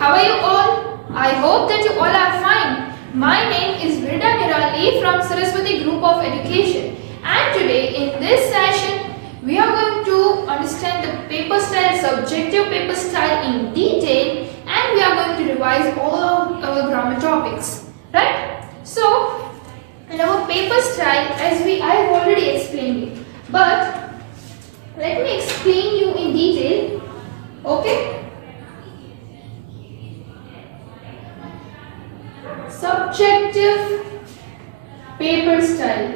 how are you all? I hope that you all are fine. My name is Vrida Nirali from Saraswati Group of Education, and today in this session we are going to understand the paper style, subjective paper style in detail, and we are going to revise all of our grammar topics, right? So in our paper style, as I have already explained it, but let me explain you in detail, okay? Subjective paper style.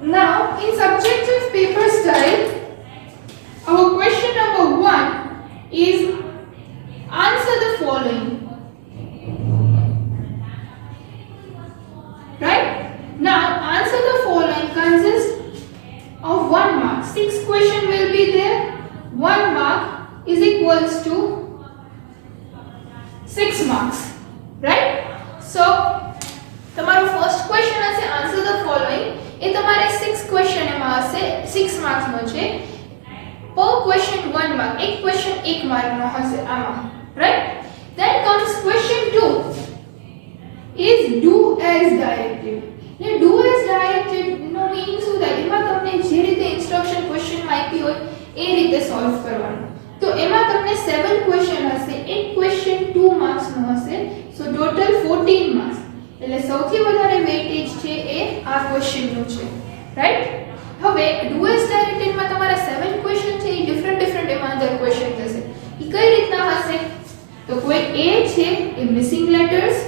Now, in subjective paper style, our question number 1 is answer the following. Right? Now, answer the following consists of 1 mark. 6 questions will be there. 1 mark is equals to 6 marks, right? So તમારો first question હશે answer the following, એ તમારે 6 question એમાં હશે, 6 marks નો છે. પર question 1 mark, એક question 1 mark નો હશે આમાં, right? Then comes question 2 is do as directed. ને do as directed નો મીનિંગ શું થાય? એમાં તમને જે રીતે ઇન્સ્ટ્રક્શન ક્વેશ્ચન માં આપી હોય એ રીતે સોલ્વ કરવાનું. તો એમાં તમને 7 ક્વેશ્ચન હશે, એક ક્વેશ્ચન 2 માર્ક્સ નો હશે, સો ટોટલ 14 માર્ક્સ. એટલે સૌથી વધારે વેઇટેજ છે એ આ ક્વેશ્ચન નું છે, રાઈટ? હવે ડુ એઝ ડાયરેક્ટેડ માં તમારા 7 ક્વેશ્ચન છે એ ડિફરન્ટ એમાં અંદર ક્વેશ્ચન થશે. ઈ કઈ રીતના હશે? તો કોઈ A છે એ missing letters,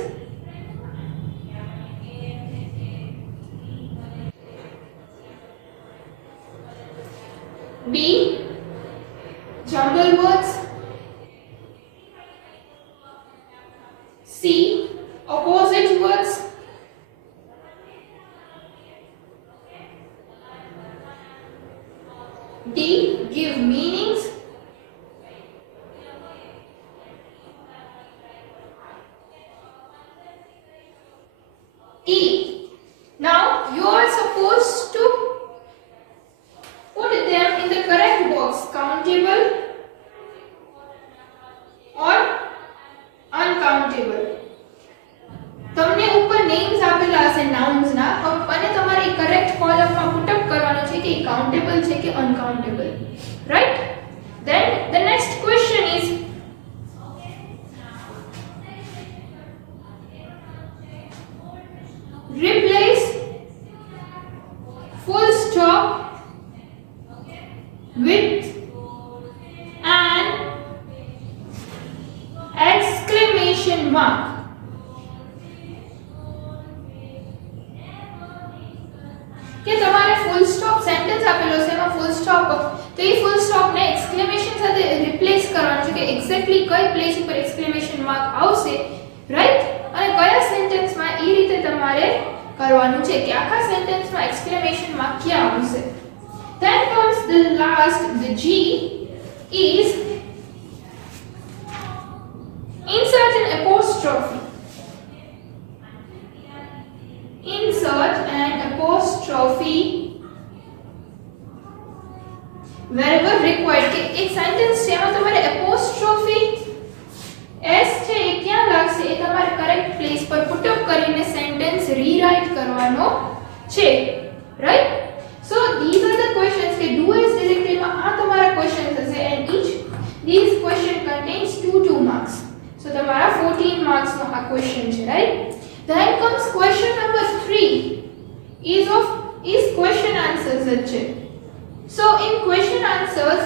B jumble words, C opposite words, D give meanings, E. Now you are supposed to put them in the correct box, countable or uncountable. તમને ઉપર નેમ્સ આપેલા હશે નાઉન્સ ના, અને તમારે કરેક્ટ કોલમમાં પુટ અપ કરવાનું છે કે કાઉન્ટેબલ છે કે uncountable, right? Then the next question is replace full stop with an exclamation mark. કે તમારે ફૂલ સ્ટોપ સેન્ટેન્સ આપેલો છે એમાં ફૂલ સ્ટોપ, તો એ ફૂલ સ્ટોપ ને એક્સક્લેમેશન સાથે રિપ્લેસ કરવાનું છે કે એક્ઝેક્ટલી કઈ પ્લેસ ઉપર એક્સક્લેમેશન માર્ક આવશે, રાઈટ? અને કયા સેન્ટેન્સ માં એ રીતે તમારે કરવાનું છે કે આખા સેન્ટેન્સ માં એક્સક્લેમેશન માર્ક ક્યાં આવશે. Then comes the last, the G is insert an apostrophe. Insert an apostrophe wherever required. કે એક સેન્ટેન્સ છે એમાં તમારે apostrophe s છે એ ક્યાં લાગશે એ તમારે કરેક્ટ પ્લેસ પર પુટ અપ કરીને સેન્ટેન્સ રીરાઇટ કરવાનો છે, right? So these are the questions કે do as directed માં આ તમારા ક્વેશ્ચન્સ હશે, and each these question contains 2 marks. So તમારા 14 marks નો આ ક્વેશ્ચન છે, right? Then comes question number 3 is question answers છે. So in question answers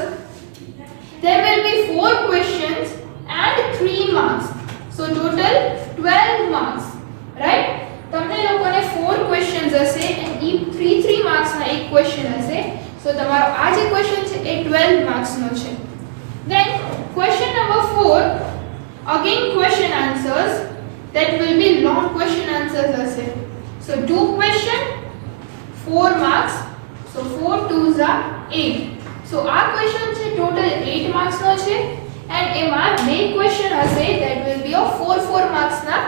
there will be 4 questions and 3 marks. So total 12 marks, right? તમને લોકોને 4 questions હશે and A 3 marks ના એક question હશે. So તમારો આ જે question છે એ 12 marks નો છે. Then question number 4 again question answers, that will be long question answers હશે. So 2 question 4 marks, so 4 2s are 8. So આ question છે total 8 marks નો છે, and એમાં 2 question હશે, that will be of 4 marks ના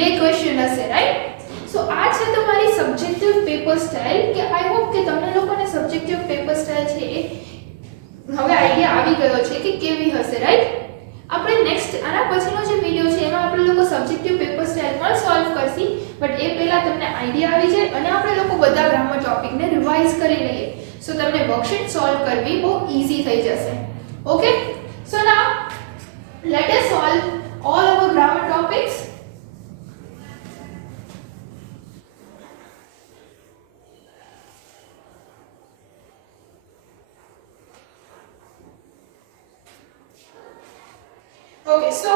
2 question હશે, right? So આ છે તમારી સબ્જેક્ટિવ પેપર સ્ટાઇલ, કે આઈ હોપ કે તમને લોકોને સબ્જેક્ટિવ પેપર સ્ટાઇલ છે એ હવે આઈડિયા આવી ગયો છે કે કેવી હશે, રાઈટ? આપણે નેક્સ્ટ આના પછીનો જે વિડિયો છે એમાં આપણે લોકો સબ્જેક્ટિવ પેપર સ્ટાઇલ પણ સોલ્વ કરશી, બટ એ પહેલા તમને આઈડિયા આવી જાય અને આપણે લોકો બધા ગ્રામર ટોપિકને રિવાઇઝ કરી લઈએ, સો તમને વર્કશીટ સોલ્વ કરવી બહુ ઈઝી થઈ જશે. Okay, so now let us solve all our grammar topics. Okay, so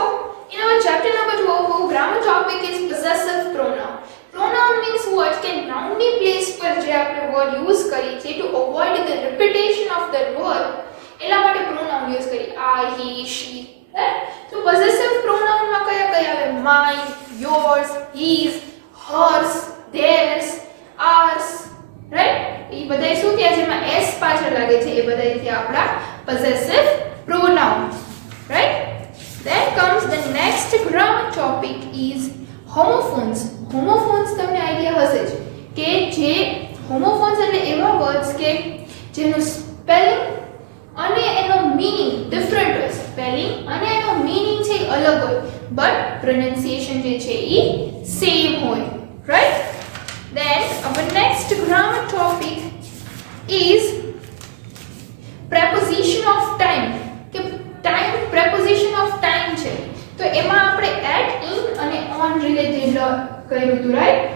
in our chapter number 2, our grammar topic is possessive pronoun. Pronoun means what? કે નાઉનની પ્લેસ પર જે આપણે વર્ડ યુઝ કરી છે to avoid the repetition of that word, એના માટે pronoun use કરી I, he, she, right? So possessive pronoun માં કયા કયા આવે? mine, yours, his, hers, theirs, ours, right? એ બધાય શું થયા જેમાં s પાછળ લાગે છે એ બધાય થયા આપણા possessive pronoun, right? Then comes the next grammar topic is homophones. Homophones તમને આઈડિયા હશે જ કે જે homophones એટલે એવા વર્ડ્સ કે જેનું સ્પેલિંગ અને એનો મીનિંગ ડિફરન્ટ હોય, સ્પેલિંગ અને એનો મીનિંગ છે અલગ હોય, બટ પ્રોનાઉન્સિએશન જે છે એ સેમ હોય, right? Then our next grammar topic is preposition of time. કે time preposition of time છે તો એમાં આપણે at, in અને on રિલેટેડ કર્યું હતું, રાઈટ?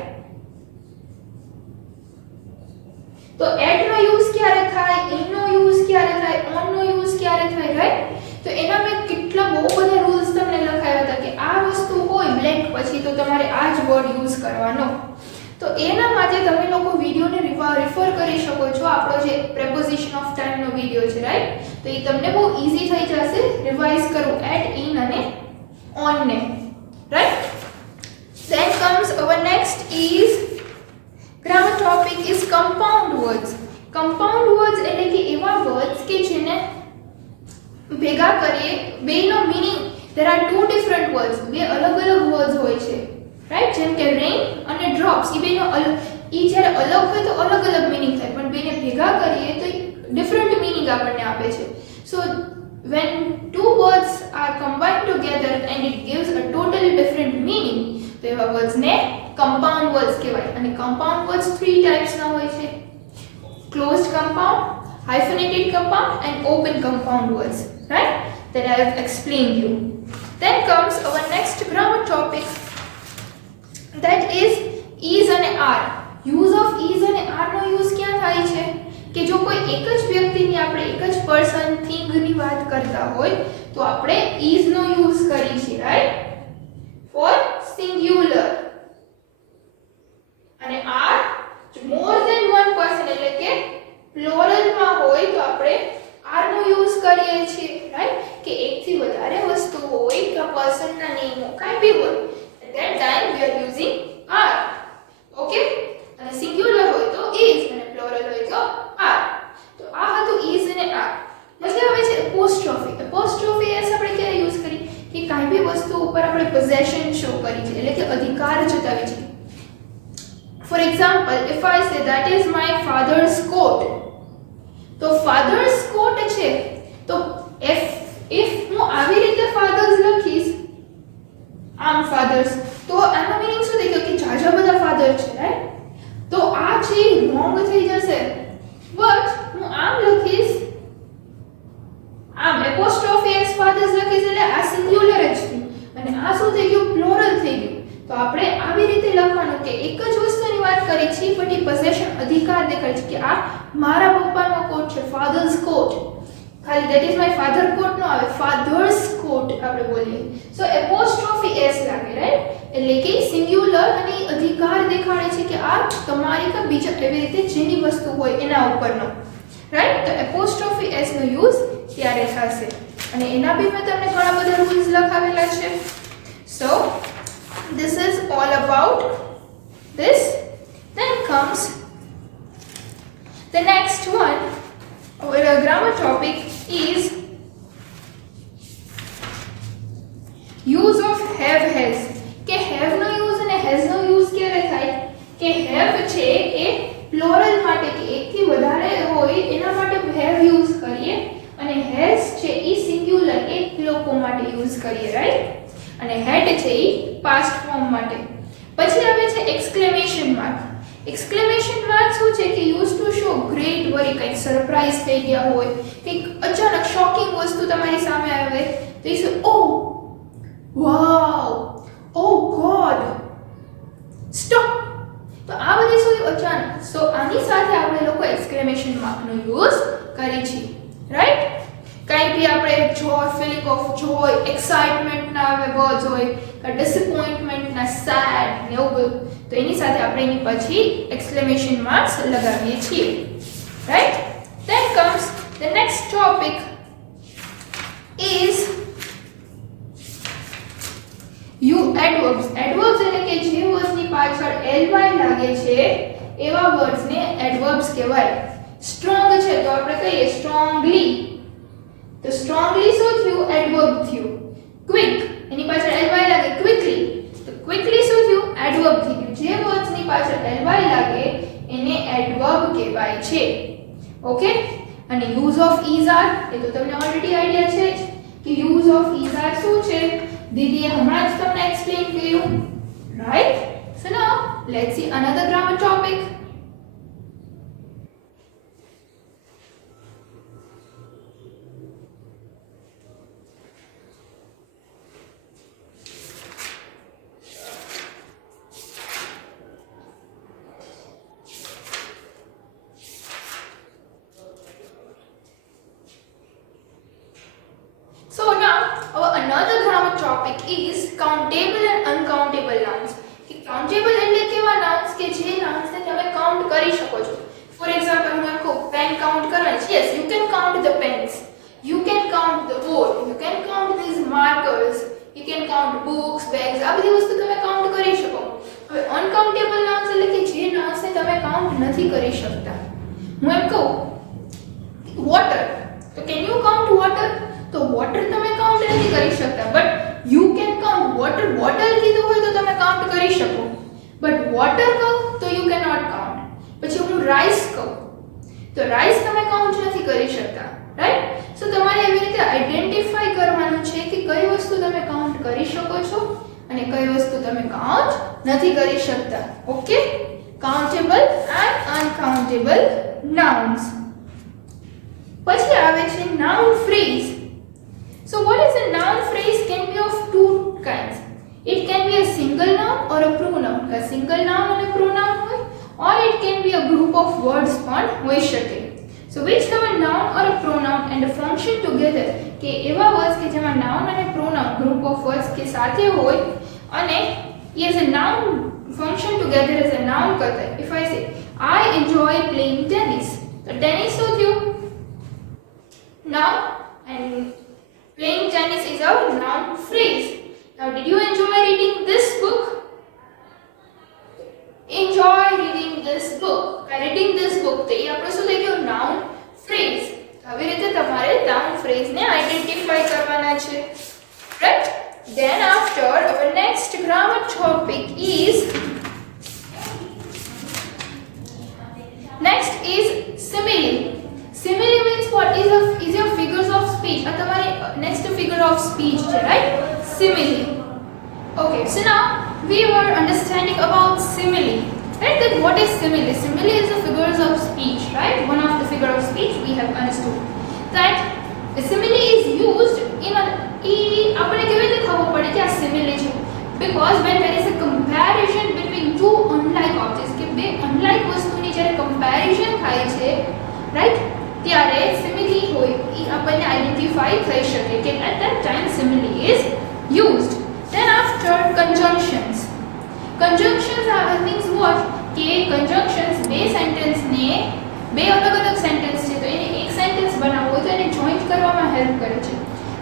તો at નો યુઝ ક્યારે થાય, in નો યુઝ ક્યારે થાય, on નો યુઝ ક્યારે થાય, રાઈટ? તો એના મેં કેટલા બહુ બધા રૂલ્સ તમને લખાયા હતા કે આ વસ્તુ હોય બ્લેન્ક પછી તો તમારે આ જ વર્ડ યુઝ કરવાનો. તો એના માટે તમે લોકો વિડિયોને રિફર કરી શકો છો, આપણો જે preposition of time નો વિડિયો છે, રાઈટ? તો એ તમને બહુ ઈઝી થઈ જશે રિવાઇઝ કરવું at, in અને on ને, right? Then comes our next is grammar topic is compound words. Compound words એટલે કે એવા words કે જેને ભેગા કરીએ બેનો meaning there are two different words, બે અલગ અલગ વર્ડ્સ હોય છે, રાઈટ? જેમ કે rain અને drops, એ બેનો ઈ જ્યારે અલગ હોય તો અલગ અલગ મીનિંગ થાય, પણ બેને ભેગા કરીએ તો ડિફરન્ટ મીનિંગ આપણને આપે છે. So when two words are combined together and it gives a totally different meaning, તો એવા words ને compound words કહેવાય. અને compound words three types ના હોય છે: closed compound, hyphenated compound and open compound words, right? That I have explained you. Then comes our next grammar topic, that is is અને are. Use of is અને are no use ક્યાં થાય છે કે જો કોઈ એક જ વ્યક્તિની આપણે એક જ પર્સન થિંગની વાત કરતા હોય તો આપણે is નો યુઝ કરી છે, રાઈટ? For singular. અને are more than one person એટલે કે પ્લોરલ માં હોય તો આપણે are નો યુઝ કરીએ છીએ, રાઈટ? કે એકથી વધારે વસ્તુ હોય કે પર્સનના નેમ કાંઈ બી હોય, at that time we are using are. Okay? અને સિંગ્યુલર હોય તો is અને પ્લોરલ હોય તો are. તો આ હતું is અને are. પછી આવે છે apostrophe. apostrophe એસ આપણે ક્યારે યુઝ કરી કે કાંઈ બી વસ્તુ ઉપર આપણે possession શો કરી છે એટલે કે અધિકાર જતાવી છે. For example, if I say that is my father's coat, તો father's coat છે તો if હું આવી રીતે fathers લખીશ આમ fathers તો આનો મીનિંગ શું થઈ ગયો કે જાજા બધા ફાધર છે, રાઈટ? તો આ છે રોંગ થઈ જશે, બટ હું આમ લખીશ આમ apostrophe s fathers લખીશ એટલે આ સિંગ્યુલર જ થયું અને આ શું થઈ ગયું પ્લોરલ થઈ ગયું. તો આપણે આવી રીતે લખવાનું કે એક જ વસ્તુની વાત કરી છે બટ એ પોઝેશન અધિકાર દેખાય છે કે આ મારા પપ્પાનો કોટ છે, father's coat. ખાલી that is my father coat નો આવે, father's coat આપણે બોલીએ. સો apostrophe s લાગે, રાઈટ? એટલે કે સિંગ્યુલર અને અધિકાર દેખાડે છે કે આ તમારી કે બીજા એવી રીતે જેની વસ્તુ હોય એના ઉપરનો, રાઈટ? તો apostrophe s નો યુઝ ત્યારે થશે અને એના બી મેં તમને ઘણા બધા રૂલ્સ લખાવેલા છે. સો this is all about this. Then comes the next one. Our grammar topic is use of have has. કે have નો યુઝ અને has નો યુઝ ક્યારે થાય કે have છે એ પ્લોરલ માટે કે એકથી વધારે હોય એના માટે have યુઝ કરીએ અને યુઝ કરીએ, રાઈટ? અને હેડ છે એ પાસ્ટ ફોર્મ માટે. પછી આવે છે એક્સક્લેમેશન માર્ક. એક્સક્લેમેશન માર્ક શું છે કે યુઝ ટુ શો ગ્રેટ વરી, કંઈક સરપ્રાઈઝ થઈ ગયા હોય, કંઈક અચાનક શોકિંગ વસ્તુ તમારી સામે આવે તો એ શું, ઓ વાવ, ઓ ગોડ, સ્ટોપ. તો આ બધી શું અચાનક, સો આની સાથે આપણે લોકો એક્સક્લેમેશન માર્કનો યુઝ કરીએ છીએ, રાઈટ? કાંઈ બી આપણે જોય, ફિલિંગ ઓફ જોય, એક્સાઇટમેન્ટ ના આવે વર્ડ્સ હોય, કે ડિસઅપોઇન્ટમેન્ટ ના, સેડ ને એવું બધું, તો એની સાથે આપણે એની પછી એક્સક્લેમેશન માર્ક્સ લગાવીએ છીએ, right? Then comes the next topic is adverbs. Adverbs એટલે કે જે વર્ડની પાછળ ly લાગે છે એવા વર્ડ્સને એડવર્બ્સ કહેવાય. સ્ટ્રોંગ છે તો આપણે કહીએ સ્ટ્રોંગલી, તો સ્ટ્રોંગલી શું થયું? એડવર્બ થયું. ક્વિક, એની પાછળ ly લાગે, ક્વિકલી, તો ક્વિકલી શું થયું? એડવર્બ થઈ ગયું. જે વર્ડ્સની પાછળ ly લાગે એને એડવર્બ કહેવાય છે. ઓકે? અને યુઝ ઓફ ઇઝ આર, એ તો તમને ઓલરેડી આઈડિયા છે જ કે યુઝ ઓફ ઇઝ આર શું છે? દીદીએ હમણાં જ તમને એક્સપ્લેન કર્યું, right? So now let's see another grammar topic. So now our another grammar topic is countable and uncountable nouns. કે countable એટલે કેવા nouns કે જે nouns ને તમે કાઉન્ટ કરી શકો છો. For example, હું એમ કહું પેન કાઉન્ટ કરવાની છે. Yes, you can count the pens. You can count the board. You can count these markers. You can count books, bags. આ બધી વસ્તુ તમે કાઉન્ટ કરી શકો. હવે uncountable nouns એટલે કે જે nouns ને તમે કાઉન્ટ નથી કરી શકતા. હું એમ કહું water. તો can you count water? તો વોટર તમે કાઉન્ટ નથી કરી શકતા, but you can count water. Bottle કીધું હોય તો તમે કાઉન્ટ કરી શકો, બટ વોટર કહું તો યુ કેન નોટ કાઉન્ટ. પછી હું રાઈસ કહું તો રાઈસ તમે કાઉન્ટ નથી કરી શકતા, રાઈટ? સો તમારે એવી રીતે આઈડેન્ટિફાઈ કરવાનું છે કે કઈ વસ્તુ તમે કાઉન્ટ કરી શકો છો અને કઈ વસ્તુ તમે કાઉન્ટ નથી કરી શકતા. Okay? Countable and uncountable nouns. પછી આવે છે noun phrase. So what is a noun phrase? Can be of two kinds. It can be a single noun or a pronoun. A single noun and a pronoun હોય, or it can be a group of words પણ હોઈ શકે. So which have a noun or a pronoun and a function together. કે એવા words કે જેમાં noun અને pronoun group of words કે સાથે હોય અને as a noun function together as a noun કરતા. If I say I enjoy playing tennis, તો tennis શું થયું? Noun, and playing tennis is a noun phrase. Now, did you enjoy reading this book? Enjoy reading this book. By reading this book, તો એ આપણે શું થઈ ગયું? noun phrase. આવી રીતે તમારે noun phrase ને આઈડેન્ટિફાઈ કરવાના છે, right? Then after, our next grammar topic is simile. Simile means what? Is your figures of speech. આ તમારી next figure of speech છે, right? Simile. Okay, so now we were understanding about simile, right? Then what is simile? Simile is the figures of speech, right? One of the figure of speech we have understood. That a simile is used in આપણે કેવી રીતે ખબર પડે કે આ simile છે? Because when there is a comparison between two unlike objects, કે બે unlike વસ્તુની જ્યારે comparison થાય છે, right? ત્યારે simile હોય એ આપણને આઈડેન્ટિફાઈ થઈ શકે કે at that time simile is used. Then after conjunctions. Conjunctions are means what? કે conjunctions બે સેન્ટેન્સ ને બે અલગ અલગ સેન્ટેન્સ છે તો એને એક સેન્ટેન્સ બનાવવો હોય તો એને જોઈન્ટ કરવામાં હેલ્પ કરે છે,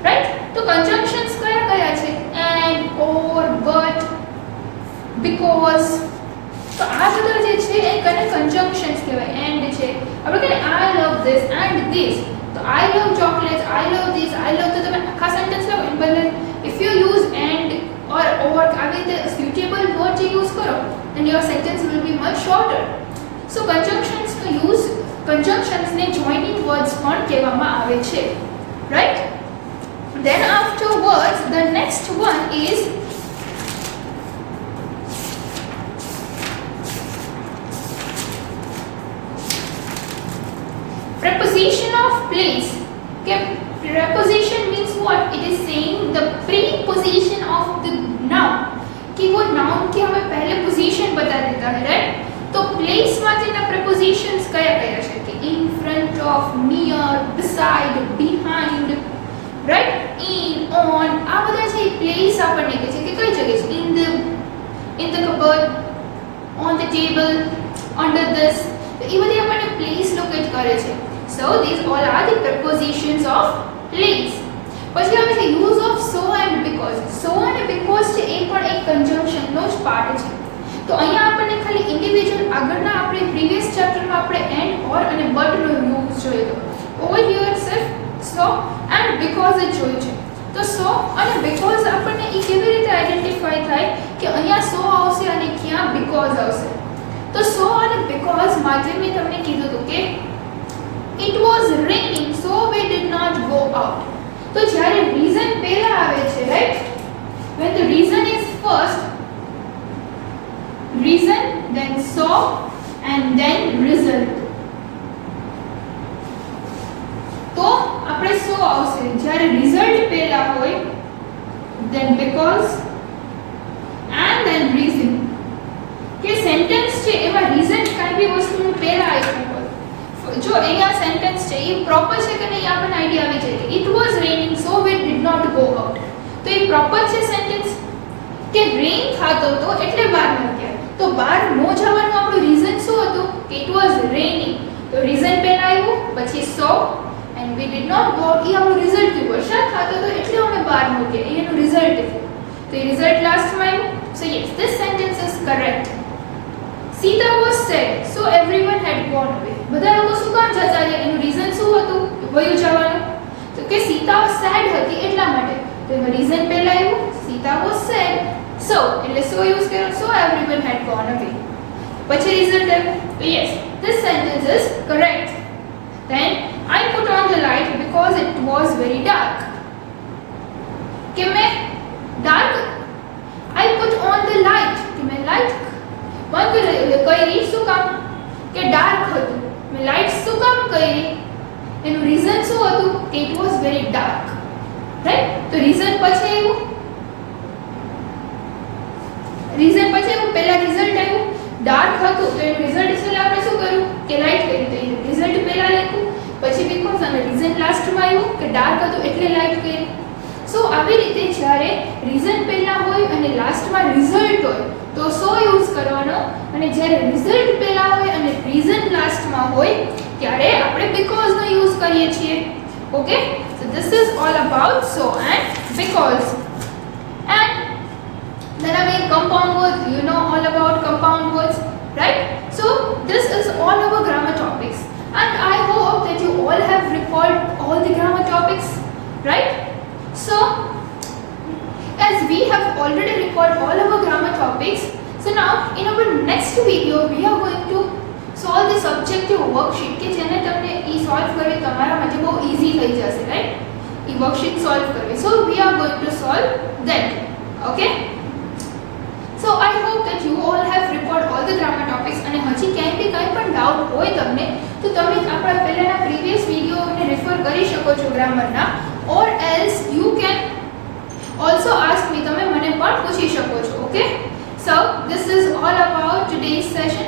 રાઈટ? તો conjunctions કયા કયા છે? and, or, but, because. તો આ બધા જે છે એ કને conjunctions કહેવાય. and છે આપણે કહે I love this and this, તો I love chocolates, I love this, I love, તો તમે આખા સેન્ટેન્સ લખો એમ બદલે if you use and or આવી રીતે suitable word જે યુઝ કરો then your sentence will be much shorter. So conjunctions no use conjunctions ને joining words પણ કહેવામાં આવે છે, right? Then afterwards the the next one is preposition of place. Okay, preposition means what? It is saying the preposition of the noun. कि वो noun के हमें पहले position बता देता है, right? तो place माटेના prepositions कया છે કે in front of, near, beside, behind, right? In, on, આ બધા છે place આપણને કહે છે કે કઈ જગ્યાએ છે, in the cupboard, on the table, under this. તો એ બધી આપણને place locate કરે છે. So these all are the prepositions of place. પછી આવે છે use of so and because. So અને because છે એ પણ એક conjunction નો જ પાર્ટ છે. તો અહીંયા આપણને ખાલી ઇન્ડિવિડ્યુઅલ આગળના આપણે પ્રીવિયસ ચેપ્ટરમાં આપણે and or અને but નો યુઝ જોયો હતો. ઓવર હિયર સિર્ફ so and because જ જોયું છે. તો so અને because આપણને એ કેવી રીતે આઈડેન્ટિફાઈ થાય કે અહીંયા so આવશે અને ક્યાં because આવશે. તો so અને because માટે મેં તમને કીધું હતું કે it was raining so we did not go out. તો જ્યારે reason પહેલા આવે છે, right? When the reason is first, reason, then so, and then result. તો આપણે so આવશે. જ્યારે result પહેલા હોય, then because, and then reason. કે sentence છે એમાં reason કાંઈ બી વસ્તુનું પહેલા આવ્યું હોય. જો અહીંયા સેન્ટેન્સ છે એ પ્રોપર છે કે નહીં આપણને આઈડિયા આવી જાય કે it was raining so we did not go out. તો એ પ્રોપર છે સેન્ટેન્સ કે રેઇન થતો હતો એટલે બહાર ન ગયા. તો બહાર ન જવાનું આપણું રીઝન શું હતું કે it was raining. તો રીઝન પહેલા આવ્યું, પછી so and we did not go out. એ આપણું રિઝલ્ટ થયું. વરસાદ થતો હતો એટલે અમે બહાર ન ગયા, એનું રિઝલ્ટ થયું. તો એ રિઝલ્ટ લાસ્ટમાં આવ્યું. So yes, this sentence is correct. Sita was sad so everyone had gone away. બધા લોકો શું કામ જતા રહ્યા? એનું રીઝન શું હતું વયું જવાનું? તો કે સીતા સેડ હતી એટલા માટે. તો એનું રીઝન પહેલા આવ્યું સીતા was sad so એટલે so યુઝ કર્યો, so everyone had gone away. પછી રિઝલ્ટ આવ્યું. તો yes, this sentence is correct. Then I put on the light because it was very dark. કે મેં dark I put on the light કે મેં light બંધ કરી. શું કામ? કે ડાર્ક હતું. મેં લાઈટ શું કામ કરી? એનું રીઝન શું હતું કે it was very dark, right? તો રીઝન પછી આવ્યું, રીઝન પછી આવ્યું, પહેલા રિઝલ્ટ આવ્યું ડાર્ક હતું તો એનું રિઝલ્ટ એટલે આપણે શું કર્યું કે લાઈટ કરી. તો એનું રિઝલ્ટ પહેલા લખ્યું, પછી બીકોઝ અને રીઝન લાસ્ટમાં આવ્યું કે ડાર્ક હતું એટલે લાઈટ કરી. સો આવી રીતે જ્યારે રીઝન પહેલા હોય અને લાસ્ટમાં રિઝલ્ટ હોય તો સો યુઝ કરવાનો, અને જ્યારે રિઝલ્ટ પહેલા હોય અને રીઝન લાસ્ટમાં હોય ત્યારે આપણે બીકોઝ નો યુઝ કરીએ છીએ. Okay, so this is all about so and because. And then again compound words, you know all about compound words, right? So this is all our grammar topics and I hope that you all have recalled all the grammar topics, right? So as we have already recalled all our grammar topics, so now in our next video we are going to solve the subjective worksheet કે જેને તમને ઈ solve કરી તમારા માટે બહુ easy થઈ જશે, right? ઈ worksheet solve કરવી. So we are going to solve that. Okay? So I hope that you all have recalled all the grammar topics અને હજી ક્યાંય બી કંઈ પણ ડાઉટ હોય તમને તો તમે આપણા પહેલાના પ્રીવિયસ વિડિયોને રેફર કરી શકો છો ગ્રામરના, or else you can also ask me, તમે મને પણ પૂછી શકો છો. Okay? So this is all about today's session.